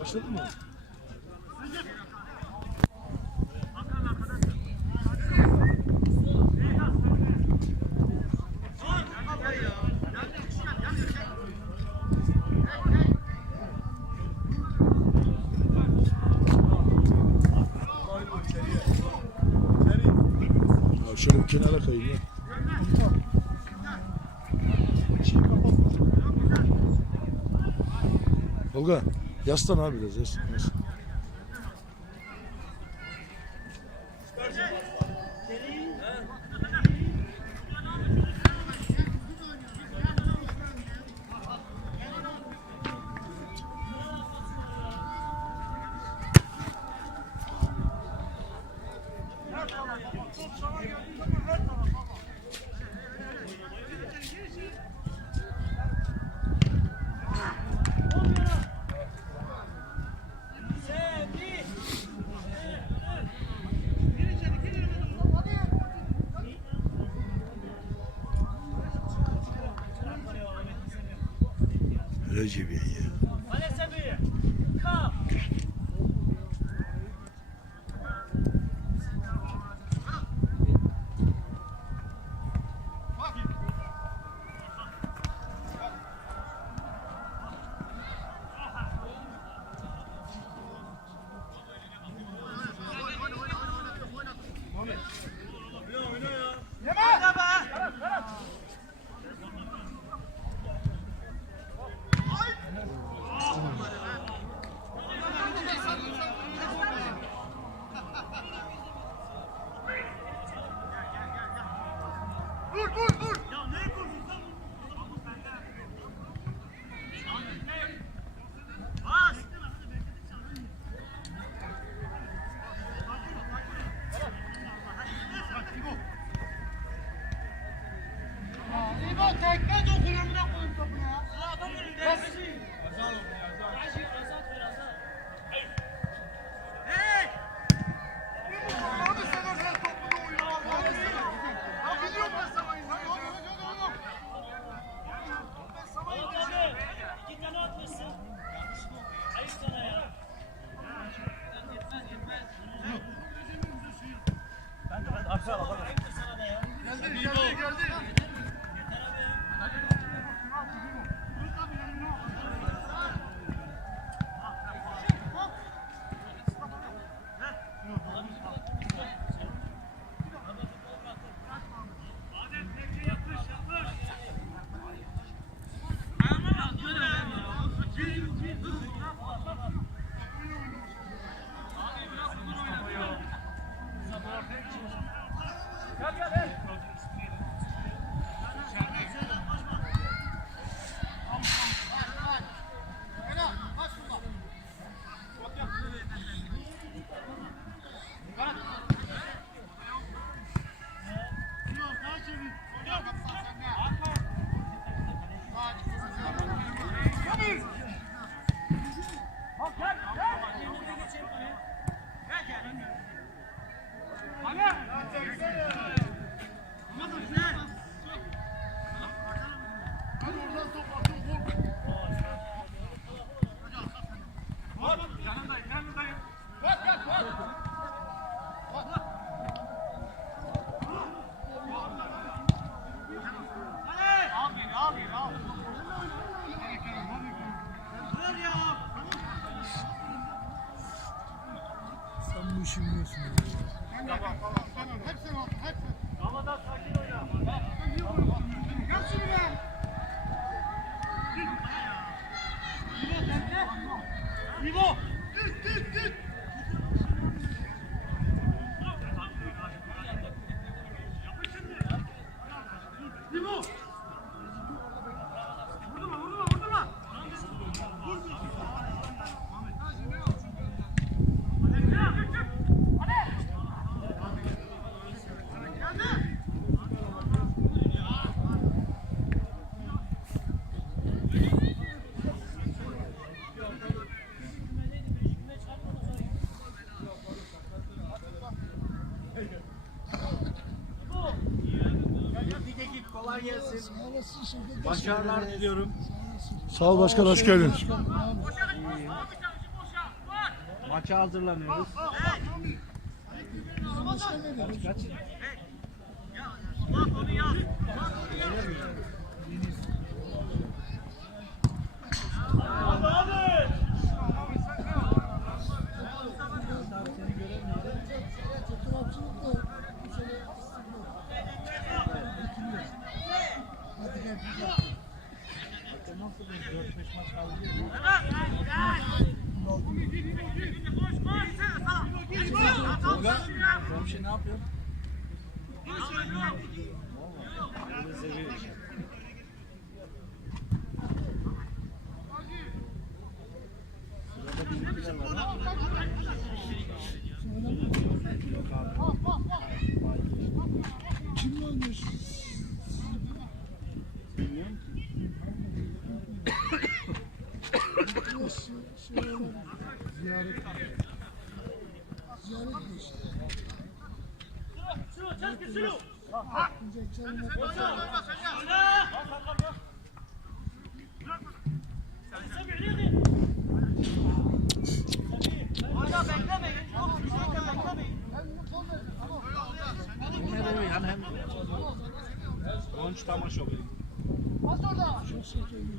Başladı mı? Şöyle bir kenara kayayım ya. Olga, yaslan abi biraz yaslan. Recep ya. Sen bu işi biliyorsun. Tamam. Hepsini al. Hepsini. Ramazan sakin oyna. Gel şimdi be. İbo sende. İbo. Git. İbo. Vurdurma. gelsin. Olasın şimdi. Başarılar diliyorum. Sağ ol başkan, hoş geldin. Maça hazırlanıyoruz. Kaç? Hadi gel. Nasıl bir 4-5 maç kaldı? Komşu ne yapıyor? Böyle seviyor işte. Sırada bizimkiler var. Yok abi. Kimle oynuyorsun? Bilmiyorum ki. Ziyaret. Ziyaret mi işte? Önce içerine Yine de yani hem Gonç tamaşa oluyor. çok şekerli.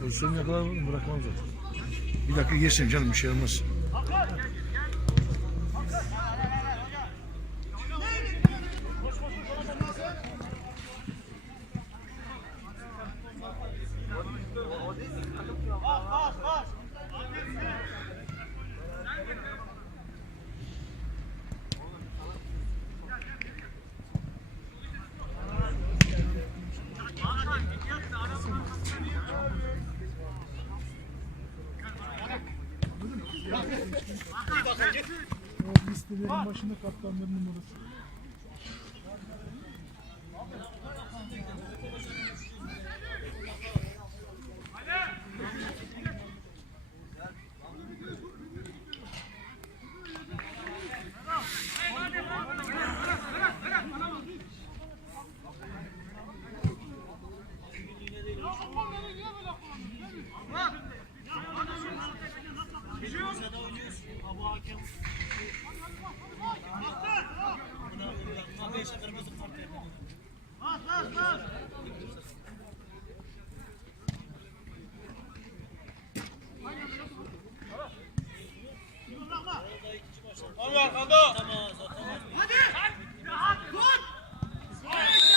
Pozisyonu yakalar bırakmam zaten. Bir dakika geçsin canım, bir şey olmaz. O listelerin başında kaptanların numarası.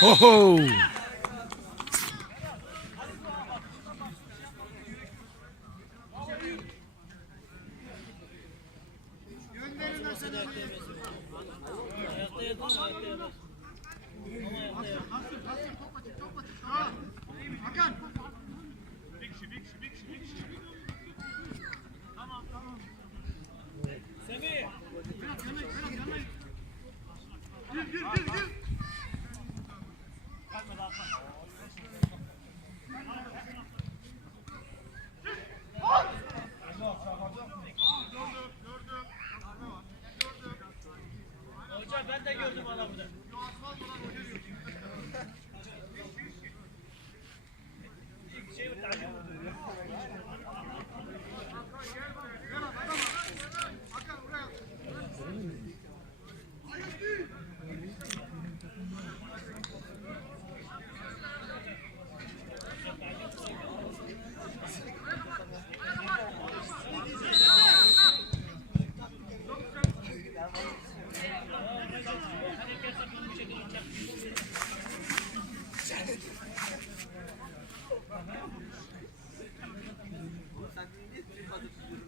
Ho ho! Hakan. Semih. Gir. Hocam ben de gördüm adamı. Hakan buraya.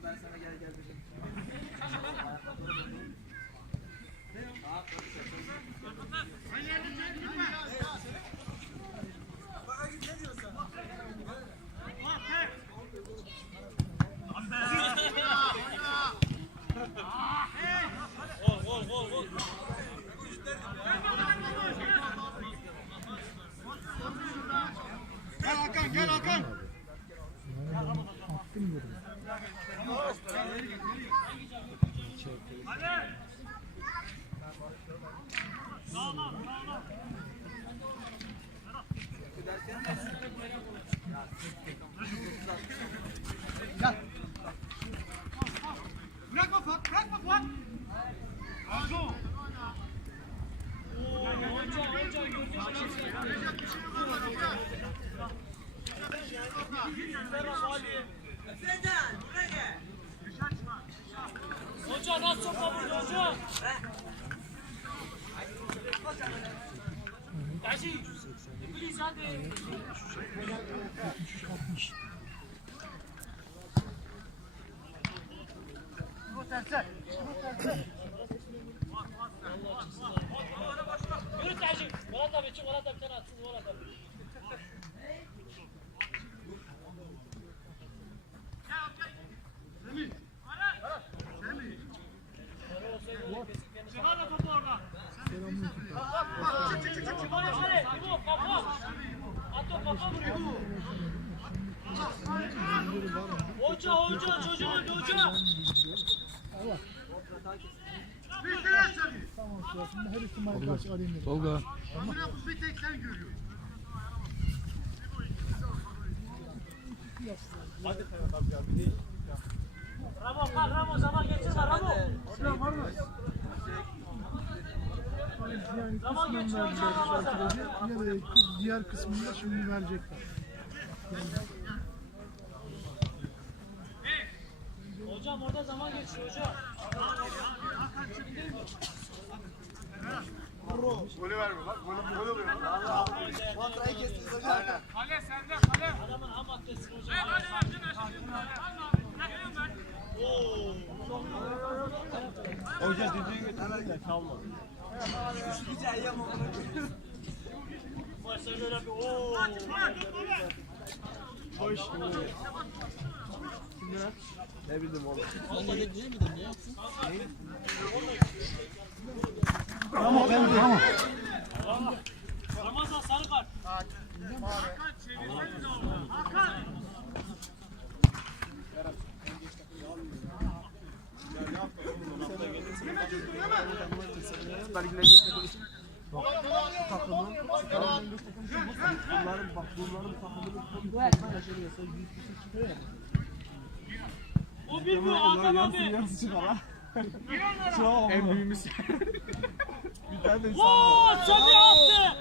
Ben sana gel dedim. Gel Hakan. Gel. Bırakma Fuat. Bravo. Hoca nasıl sopa vurdu hoca? Taşı. Please hadi. Bu terse. Yürü Taşı. Murat abi çık, Murat abi sen atsın, Murat abi. Çıkar topu orada. Çık. Bu kafa. Atı kafa vuruyor. Hoca çocuğun hoca. Tamam sırasında her ihtimali karşı arayayım dedim. Tolga. Amına bu bir tek sen görüyorsun. Ramo zaman geçirme Ramo. Hocam var mı? Yani Zaman kısmen geçiyor hocam, verdiler Ramazan. belki de. Ya da diğer kısmını da şimdi verecekler. Hocam orada zaman geçiyor hocam. Golü verme bak. Gol oluyor. Kontrayı kestiniz hocam. Kale sende kale. Adamın ham maddesi hocam. Hoca düdüğü götürdü de kalmadı. Güzel yama onu. Başta böyle bir ooo. Boş. Ne bileyim oğlum. Tamam. Ramazan sarı kart. Hakan çevirseniz orada. Hakan. Takımın bunların takımının yaşanıyorsa 100 kişi çıkıyor ya. O bir bu Hakan abi. Yarısı çıkar ha. En büyüğümüz. Bir tane de insan var. Oo, Semih attı.